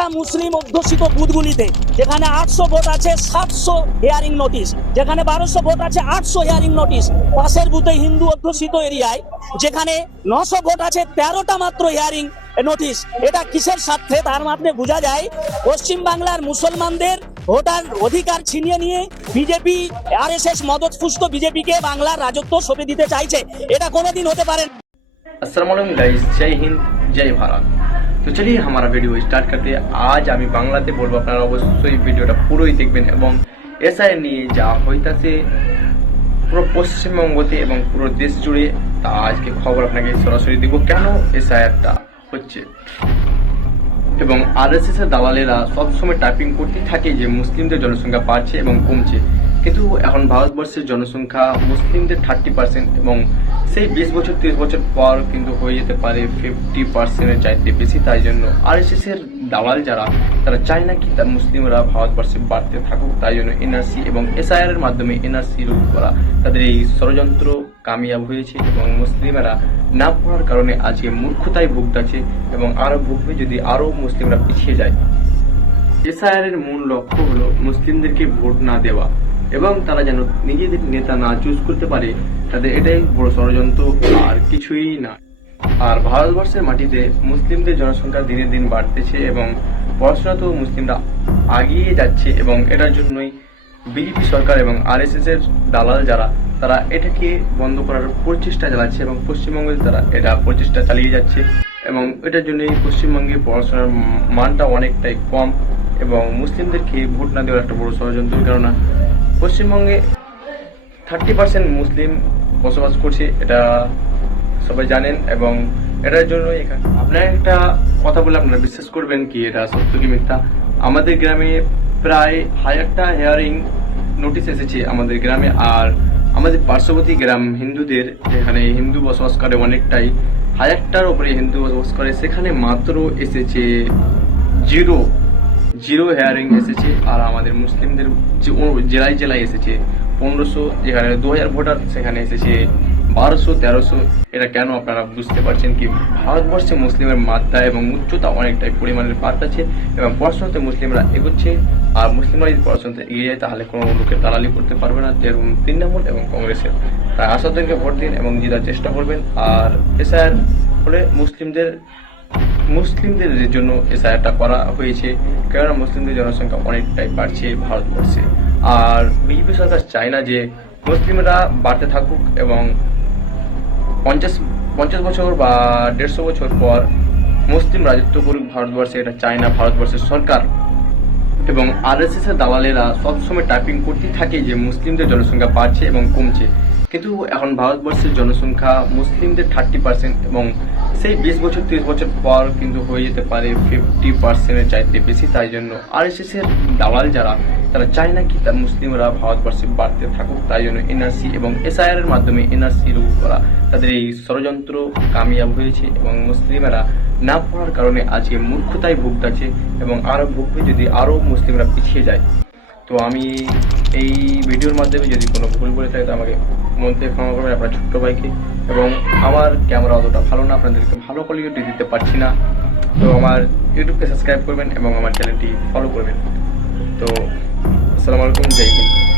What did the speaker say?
13টা মুসলিম অধ্যুষিত বুথগুলিতে যেখানে 800 ভোট আছে 700 হিয়ারিং নোটিশ, যেখানে 1200 ভোট আছে 800 হিয়ারিং নোটিশ। পাশের বুথে হিন্দু অধ্যুষিত এরিয়ায় যেখানে 900 ভোট আছে 13টা মাত্র হিয়ারিং নোটিশ। এটা কিসের স্বার্থে? তার মাধ্যমে বোঝা যায় পশ্চিম বাংলার মুসলমানদের ভোটার অধিকার ছিনিয়ে নিয়ে বিজেপি আরএসএস মদতপুষ্ট বিজেপিকে বাংলার রাজত্ব সঁপে দিতে চাইছে। এটা কোনোদিন হতে পারে না। अस्सलाम वालेकुम गाइस, जय हिंद जय भारत। तो चलिए हमारा वीडियो स्टार्ट करते हैं। आज আমি বাংলাতে বলবো, আপনারা অবশ্যই ভিডিওটা পুরোই দেখবেন এবং এসআই নিয়ে যা হইতাছে পুরো পশ্চিমবঙ্গতে এবং পুরো দেশ জুড়ে তা আজকে খবর আপনাকে সরাসরি দিব কেন এসআইআরটা হচ্ছে। এবং আরএসএস এর দালালেরা সবসময় টাইপিং করতে থাকে যে মুসলিমদের জনসংখ্যা বাড়ছে এবং কমছে, কিন্তু এখন ভারতবর্ষের জনসংখ্যা মুসলিমদের 30% এবং সেই 20 বছর 30 বছর পর কিন্তু হয়ে যেতে পারে 50%-এর চাইতে বেশি। তাই জন্য আরএসএস এর দালাল যারা তারা চায় না কি তার মুসলিমরা ভারতবর্ষে বাড়তে থাকুক। তাই জন্য এনআরসি এবং এসআইআর এর মাধ্যমে এনআরসি রোধ করা তাদের এই ষড়যন্ত্র কামিয়াব হয়েছে এবং মুসলিমেরা না পড়ার কারণে আজকে মূর্খতায় ভুগতেছে এবং আরো ভুগবে যদি আরো মুসলিমরা পিছিয়ে যায়। এসআইআর এর মূল লক্ষ্য হলো মুসলিমদেরকে ভোট না দেওয়া এবং তারা যেন নিজেদের নেতা না চুজ করতে পারে। তাদের এটাই বড় ষড়যন্ত্র, আর কিছুই না। আর ভারতবর্ষের মাটিতে মুসলিমদের জনসংখ্যা দিনে দিন বাড়তেছে এবং পড়াশোনাতেও মুসলিমরা এগিয়ে যাচ্ছে এবং এটার জন্যই বিজেপি সরকার এবং আরএসএস এর দালাল যারা তারা এটাকে বন্ধ করার প্রচেষ্টা চালাচ্ছে এবং পশ্চিমবঙ্গে তারা এটা প্রচেষ্টা চালিয়ে যাচ্ছে এবং এটার জন্যই পশ্চিমবঙ্গে পড়াশোনার মানটা অনেকটাই কম এবং মুসলিমদেরকে ভোট না দেওয়ার একটা বড় ষড়যন্ত্র। কেননা পশ্চিমবঙ্গে 30% মুসলিম বসবাস করছে, এটা সবাই জানেন এবং এটার জন্য এখানে আপনার একটা কথা বলে আপনারা বিশ্বাস করবেন কি এটা সত্য কি মিথ্যা। আমাদের গ্রামে প্রায় 1000টা হিয়ারিং নোটিশ এসেছে আমাদের গ্রামে, আর আমাদের পার্শ্ববর্তী গ্রাম হিন্দুদের যেখানে হিন্দু বসবাস করে অনেকটাই 1000টার উপরে হিন্দু বসবাস করে, সেখানে মাত্র এসেছে জিরো হেয়ারিং এসেছে। আর আমাদের মুসলিমদের জেলায় জেলায় এসেছে 1500, যেখানে 2000 ভোটার সেখানে এসেছে 1200 1300। এটা কেন আপনারা বুঝতে পারছেন কি ভারতবর্ষে মুসলিমের মাত্রা এবং উচ্চতা অনেকটাই পরিমাণের বাড়তেছে এবং পড়াশোনাতে মুসলিমরা এগোচ্ছে। আর মুসলিমরা যদি পড়াশোনাতে এগিয়ে যায় তাহলে কোনো লোকের দালালি করতে পারবে না, যেরকম তৃণমূল এবং কংগ্রেসের। তাই আসাদুদ্দিনকে ভোট দিন এবং জেতার চেষ্টা করবেন। আর এসআইআর হলে মুসলিমদের জন্য এসআইআরটা করা হয়েছে, কেননা মুসলিমদের জনসংখ্যা অনেকটাই বাড়ছে ভারতবর্ষে। আর বিজেপি সরকার চায় না যে মুসলিমরা বাড়তে থাকুক এবং 50 বছর বা 150 বছর পর মুসলিম রাজত্ব করুক ভারতবর্ষে, এটা চায় না ভারতবর্ষের সরকার। এবং আরএসএস এর দালালেরা সবসময় টাইপিং করতে থাকে যে মুসলিমদের জনসংখ্যা বাড়ছে এবং কমছে, কিন্তু এখন ভারতবর্ষের জনসংখ্যা মুসলিমদের 30% এবং সেই 20 বছর 30 বছর পর কিন্তু হয়ে যেতে পারে 50%-এর চাইতে বেশি। তাই জন্য আরএসএস এর দালাল যারা তারা চায় না কি তার মুসলিমরা ভারতবর্ষে বাড়তে থাকুক। তাই জন্য এনআরসি এবং এসআইআর এর মাধ্যমে এনআরসি রোধ করা তাদের এই ষড়যন্ত্র কামিয়াব হয়েছে এবং মুসলিমেরা না পড়ার কারণে আজকে মূর্খতায় ভুগতেছে এবং আরো ভুগবে যদি আরো মুসলিমরা পিছিয়ে যায়। তো আমি এই ভিডিওর মাধ্যমে যদি কোনো ভুল বলে থাকে তো আমাকে মন থেকে ক্ষমা করবেন আপনার ছোট্ট ভাইকে। এবং আমার ক্যামেরা অতটা ভালো না, আপনাদেরকে ভালো কোয়ালিটি দিতে পারছি না, তো আমার ইউটিউবকে সাবস্ক্রাইব করবেন এবং আমার চ্যানেলটি ফলো করবেন। তো আসসালামু আলাইকুম, জয় হিন্দ।